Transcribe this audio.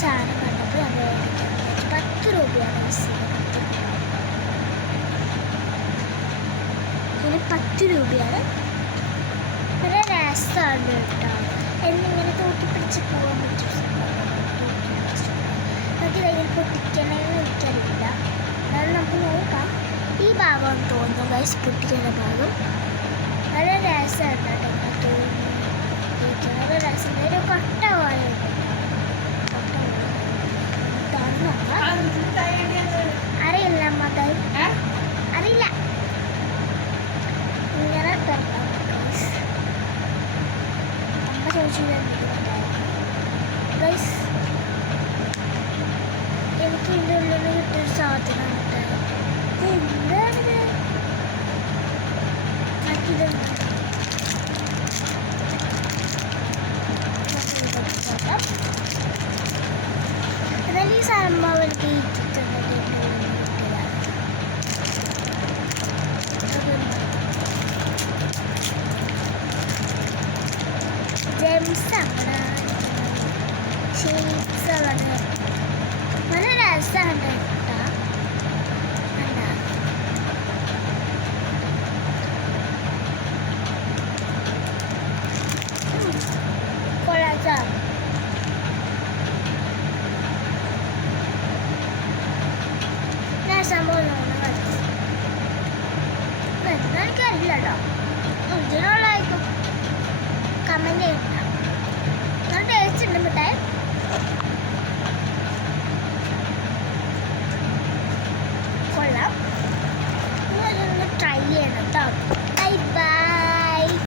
സാധനം കണ്ടപ്പോൾ ഞാൻ മേടിക്കാൻ 10 രൂപയാണ് ഇതിന് 10 രൂപയാണ്. നല്ല രസമാണ് കേട്ടോ. എന്നിങ്ങനെ തൂക്കി പിടിച്ച് പോകാൻ പറ്റും. നമുക്ക് കയ്യിൽ പൊട്ടിക്കണമെന്ന് എനിക്കറിയില്ല. എന്നാലും നമുക്ക് നോക്കാം. ഈ ഭാഗം തോന്നുന്നു ഗൈസ് പൊട്ടിക്കുന്ന ഭാഗം. നല്ല രസമാണ് കേട്ടോ. തോന്നുന്നു നല്ല രസം. ഒരു കൊട്ട പോലെ അറിയില്ല മകൾ, അറിയില്ല. ഇങ്ങനെ തുറക്കാം അമ്മ ചോദിച്ചു ഗൈസ്. എനിക്ക് ഇതിൻ്റെ ഉള്ളിൽ നിന്ന് കിട്ടിയൊരു സാധനം ഉണ്ടായി. എന്താണിത്? എന്നാലും ഈ സംഭവം എനിക്ക് ഇട്ടിട്ടുള്ളത് ജെംസാണ്, ഷേപ്സുകളാണ്. നല്ല രസമാണ് കേട്ടോ. കൊള്ളാം. ഞാൻ സംഭവം എനിക്കറിയില്ല കേട്ടോ. ഇതിനുള്ളതായിരിക്കും. കമൻറ്റ് ചെയ്യണ്ട. നല്ല ടേസ്റ്റ് ഉണ്ട് മിഠായി. കൊള്ളാം. നിങ്ങളൊന്ന് ട്രൈ ചെയ്യണം കേട്ടോ.